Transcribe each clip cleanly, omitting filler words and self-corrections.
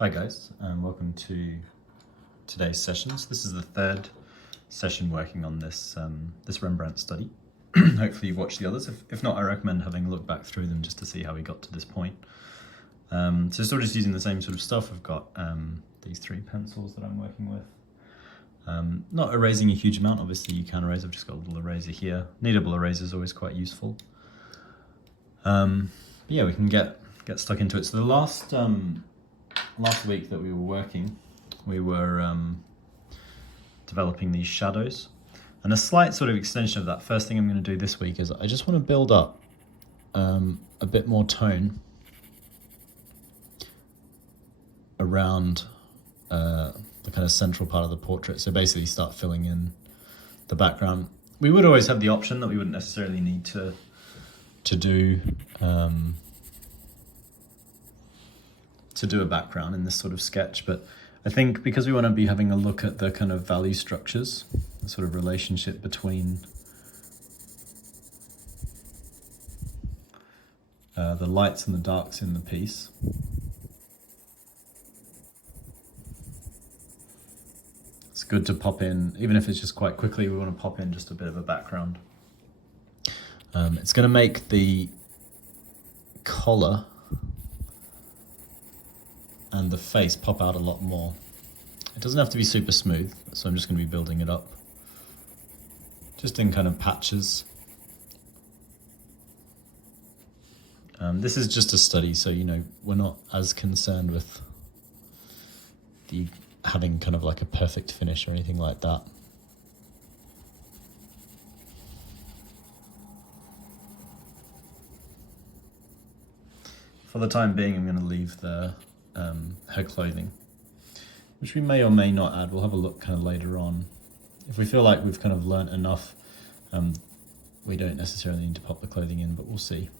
Hi guys, and welcome to today's sessions. This is the third session working on this Rembrandt study. Hopefully you've watched the others. If not, I recommend having a look back through them just to see how we got to this point. So still just using the same sort of stuff. I've got these three pencils that I'm working with. Not erasing a huge amount, obviously you can erase. I've just got a little eraser here. Kneadable eraser is always quite useful. Yeah, we can get stuck into it. So the last week that we were working, we were developing these shadows. And a slight sort of extension of that, first thing I'm going to do this week is I just want to build up a bit more tone around the kind of central part of the portrait. So basically start filling in the background. We would always have the option that we wouldn't necessarily need to do a background in this sort of sketch, but I think because we want to be having a look at the kind of value structures, the sort of relationship between the lights and the darks in the piece, it's good to pop in, even if it's just quite quickly, we want to pop in just a bit of a background. It's going to make the collar and the face pop out a lot more. It doesn't have to be super smooth, so I'm just going to be building it up just in kind of patches. This is just a study, so we're not as concerned with having kind of like a perfect finish or anything like that. For the time being, I'm going to leave her clothing, which we may or may not add. We'll have a look kind of later on. If we feel like we've kind of learnt enough, we don't necessarily need to pop the clothing in, but we'll see.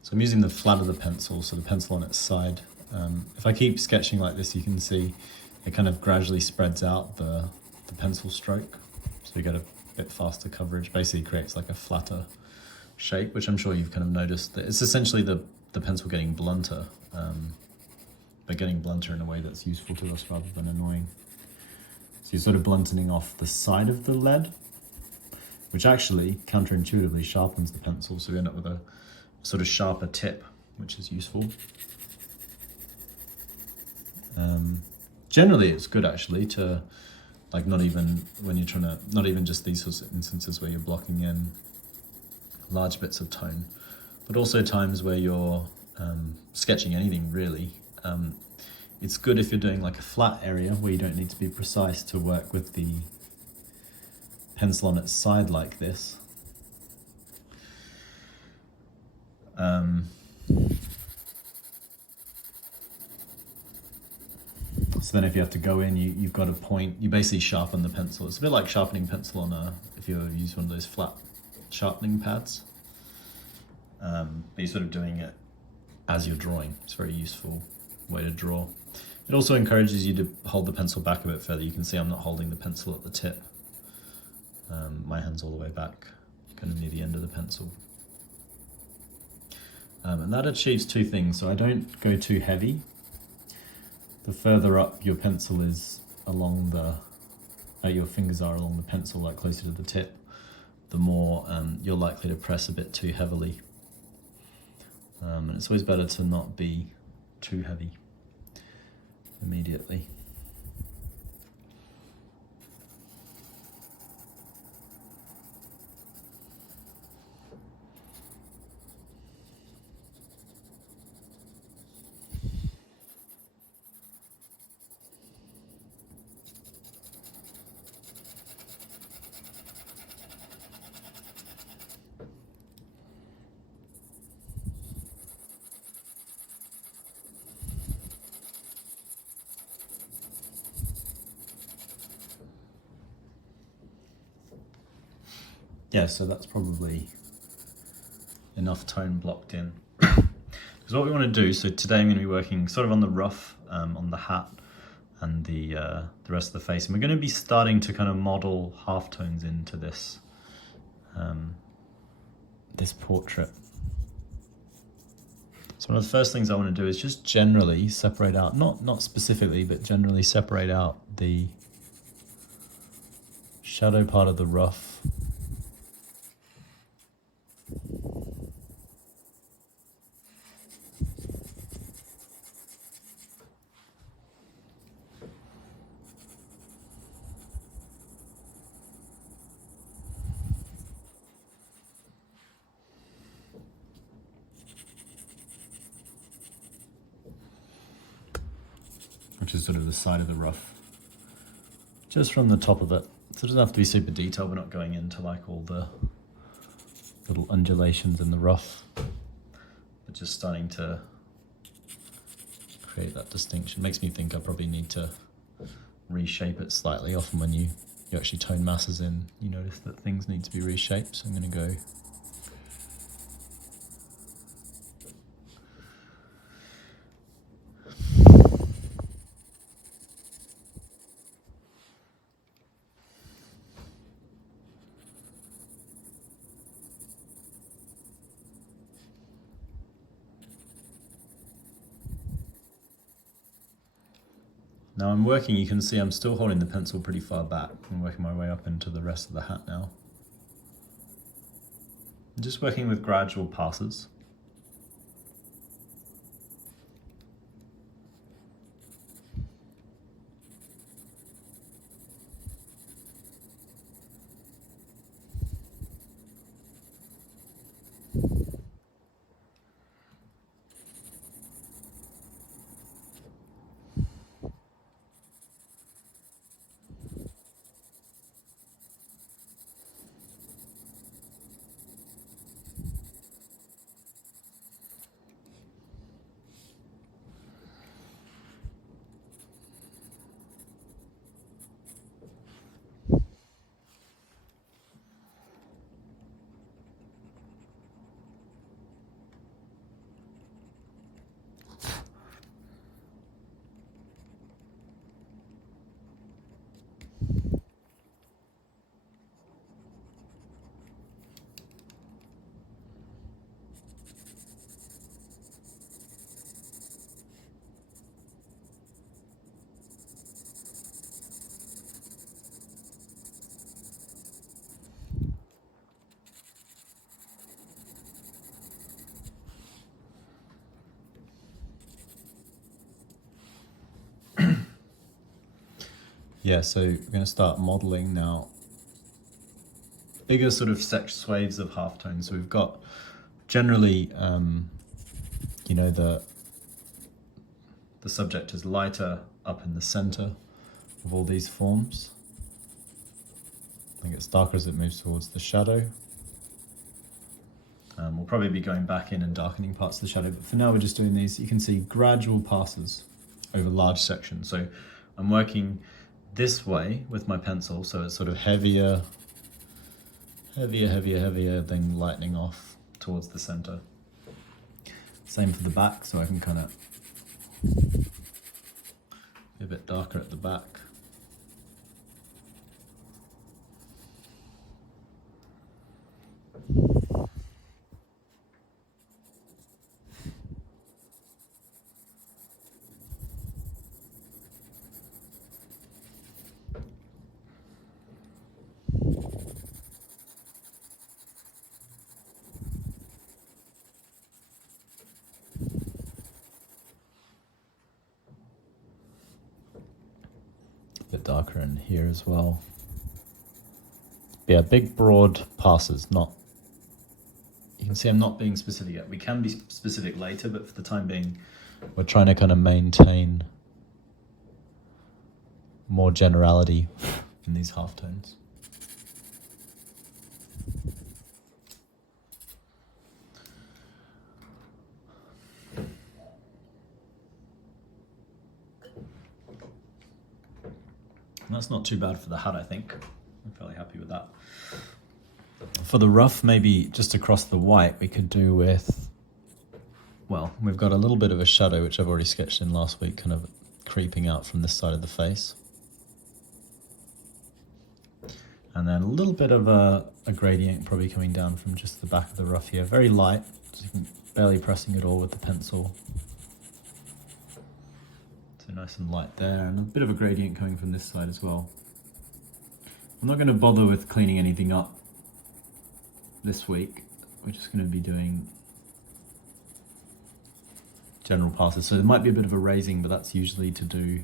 So I'm using the flat of the pencil, so the pencil on its side. If I keep sketching like this, you can see it kind of gradually spreads out the pencil stroke. So you get a bit faster coverage, basically creates like a flatter shape, which I'm sure you've kind of noticed that it's essentially the pencil getting blunter, but getting blunter in a way that's useful to us rather than annoying. So you're sort of blunting off the side of the lead, which actually counterintuitively sharpens the pencil, so we end up with a sort of sharper tip, which is useful. Generally it's good actually to, like, not even just these sorts of instances where you're blocking in large bits of tone, but also times where you're sketching anything really. It's good if you're doing like a flat area where you don't need to be precise to work with the pencil on its side like this. So then if you have to go in, you've got a point, you basically sharpen the pencil. It's a bit like sharpening pencil if you ever use one of those flat sharpening pads. But you're sort of doing it as you're drawing. It's a very useful way to draw. It also encourages you to hold the pencil back a bit further. You can see I'm not holding the pencil at the tip. My hand's all the way back, kind of near the end of the pencil. And that achieves two things. So I don't go too heavy. The further up your pencil is along your fingers are along the pencil, like closer to the tip, the more you're likely to press a bit too heavily. And it's always better to not be too heavy immediately. Yeah, so that's probably enough tone blocked in. Because what we want to do, so today I'm going to be working sort of on the rough, on the hat and the rest of the face. And we're going to be starting to kind of model halftones into this, this portrait. So one of the first things I want to do is just generally separate out, not specifically, but generally separate out the shadow part of the rough. Which is sort of the side of the ruff, just from the top of it. So it doesn't have to be super detailed. We're not going into like all the little undulations in the ruff, but just starting to create that distinction. Makes me think I probably need to reshape it slightly. Often when you actually tone masses in, you notice that things need to be reshaped. So I'm going to go now I'm working, you can see I'm still holding the pencil pretty far back. I'm working my way up into the rest of the hat now. I'm just working with gradual passes. Yeah, so we're going to start modeling now bigger sort of swathes of halftones. So we've got generally, you know, the subject is lighter up in the center of all these forms. It gets darker as it moves towards the shadow. We'll probably be going back in and darkening parts of the shadow, but for now we're just doing these. You can see gradual passes over large sections. So I'm working this way with my pencil, so it's sort of heavier, then lightening off towards the center. Same for the back, so I can kind of be a bit darker at the back. A bit darker in here as well. Yeah, big broad passes, not... You can see I'm not being specific yet. We can be specific later, but for the time being, we're trying to kind of maintain more generality in these halftones. And that's not too bad for the hat, I think. I'm fairly happy with that. For the rough, maybe just across the white, we could do with, well, we've got a little bit of a shadow, which I've already sketched in last week, kind of creeping out from this side of the face. And then a little bit of a gradient probably coming down from just the back of the rough here. Very light, so you can barely pressing it all with the pencil. So nice and light there, and a bit of a gradient coming from this side as well. I'm not going to bother with cleaning anything up this week. We're just going to be doing general passes. So there might be a bit of a raising, but that's usually to do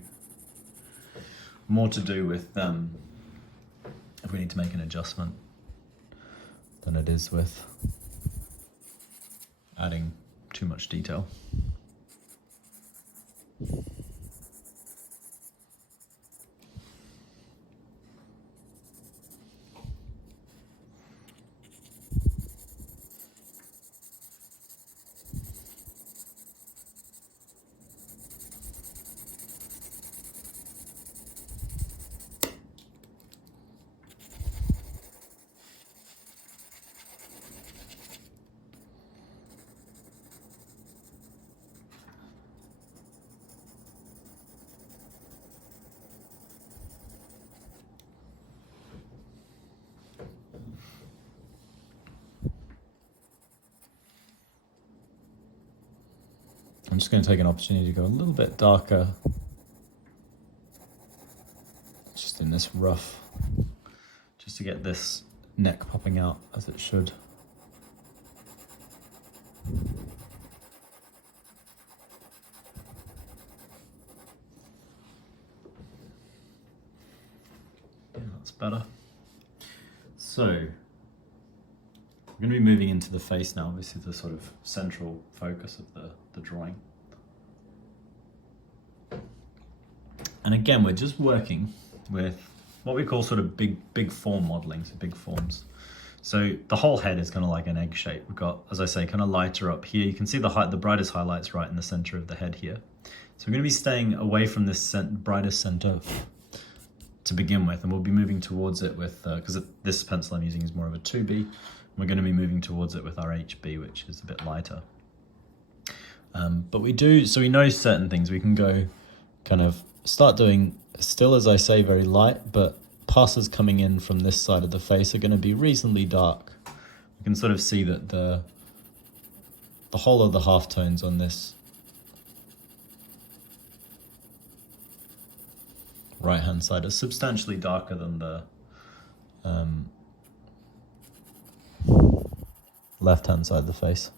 more to do with if we need to make an adjustment than it is with adding too much detail. I'm just going to take an opportunity to go a little bit darker, just in this rough, just to get this neck popping out as it should. Yeah, that's better. So, we're going to be moving into the face now. This is the sort of central focus of the drawing. And again, we're just working with what we call sort of big form modeling, so big forms. So the whole head is kind of like an egg shape. We've got, as I say, kind of lighter up here. You can see the brightest highlights right in the center of the head here. So we're going to be staying away from this brightest center to begin with, and we'll be moving towards it with, because this pencil I'm using is more of a 2B, we're going to be moving towards it with our HB, which is a bit lighter. But we know certain things. We can go kind of start doing, still as I say, very light, but passes coming in from this side of the face are going to be reasonably dark. You can sort of see that the whole of the halftones on this right hand side are substantially darker than the left hand side of the face.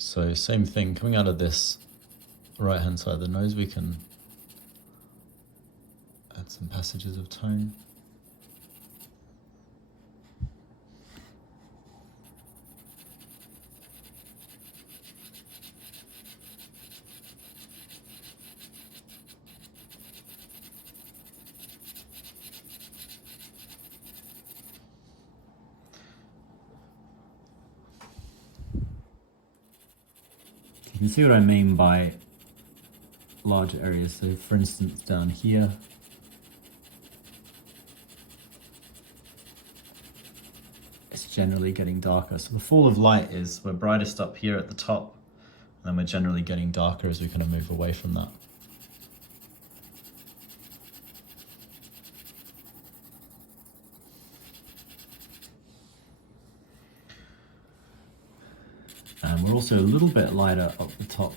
So same thing, coming out of this right hand side of the nose, we can add some passages of tone. You can see what I mean by larger areas. So for instance, down here, it's generally getting darker. So the fall of light is, we're brightest up here at the top, And then we're generally getting darker as we kind of move away from that. And we're also a little bit lighter up the top,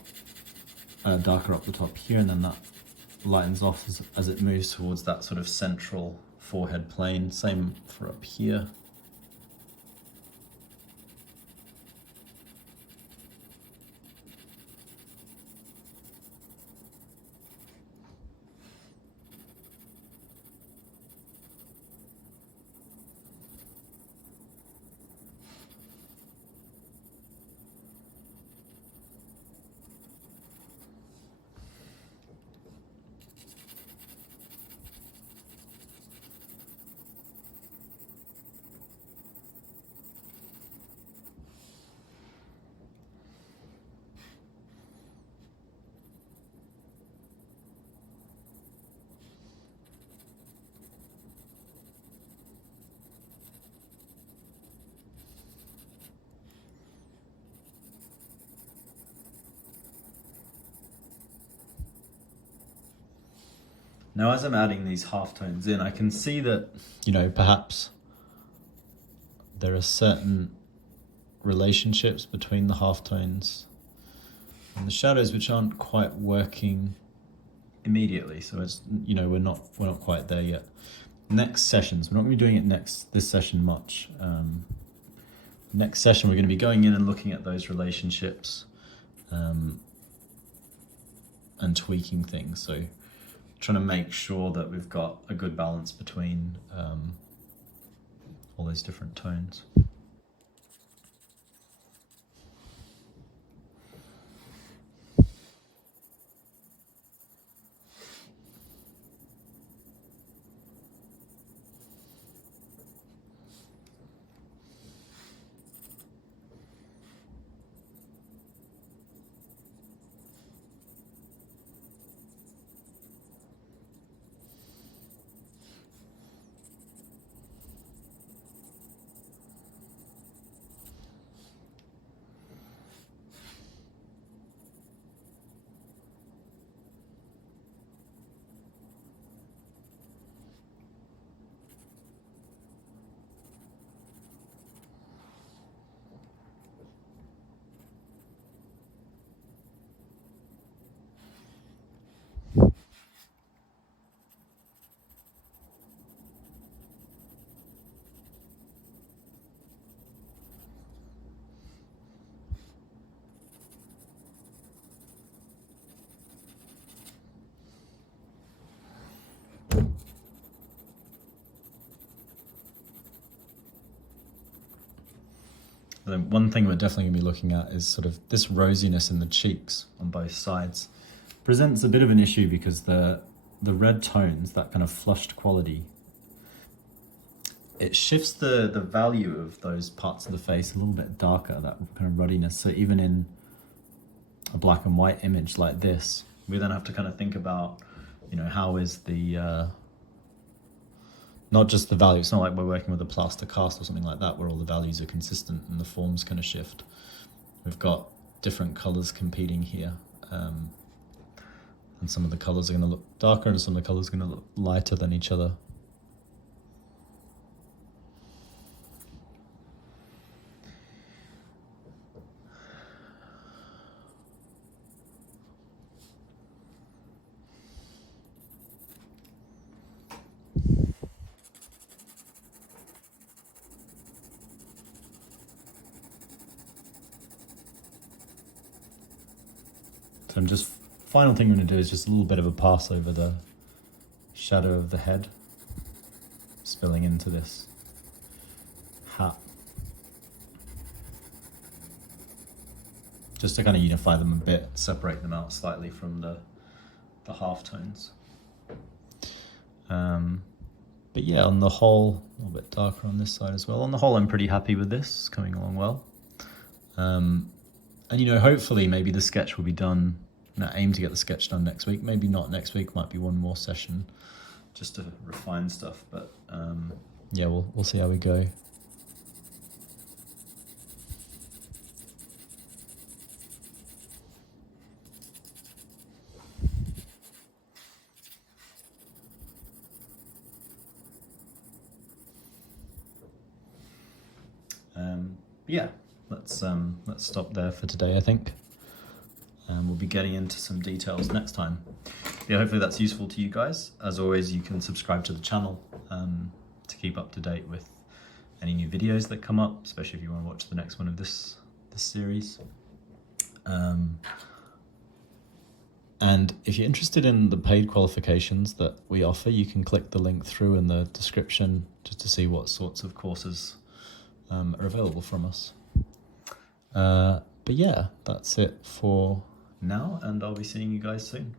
darker up the top here, and then that lightens off as it moves towards that sort of central forehead plane. Same for up here. Now, as I'm adding these halftones in, I can see that, you know, perhaps there are certain relationships between the halftones and the shadows which aren't quite working immediately. So it's, you know, we're not quite there yet. Next sessions, we're not going to be doing it this session much. Next session, we're going to be going in and looking at those relationships and tweaking things. So trying to make sure that we've got a good balance between all those different tones. One thing we're definitely going to be looking at is sort of this rosiness in the cheeks on both sides. Presents a bit of an issue because the red tones, that kind of flushed quality, it shifts the value of those parts of the face a little bit darker, that kind of ruddiness. So even in a black and white image like this, we then have to kind of think about, you know, how is the not just the value. It's not like we're working with a plaster cast or something like that where all the values are consistent and the forms kind of shift. We've got different colors competing here, and some of the colors are going to look darker and some of the colors are going to look lighter than each other. So I'm just, final thing I'm going to do is just a little bit of a pass over the shadow of the head, spilling into this hat. Just to kind of unify them a bit, separate them out slightly from the halftones. But yeah, on the whole, a little bit darker on this side as well. On the whole, I'm pretty happy with this, it's coming along well. And you know, hopefully maybe the sketch will be done, and I aim to get the sketch done next week. Maybe not next week, might be one more session just to refine stuff. But yeah, we'll see how we go. Yeah, let's stop there for today, I think. We'll be getting into some details next time. Yeah, hopefully that's useful to you guys. As always, you can subscribe to the channel to keep up to date with any new videos that come up, especially if you want to watch the next one of this series. And if you're interested in the paid qualifications that we offer, you can click the link through in the description just to see what sorts of courses are available from us. But yeah, that's it for now, and I'll be seeing you guys soon.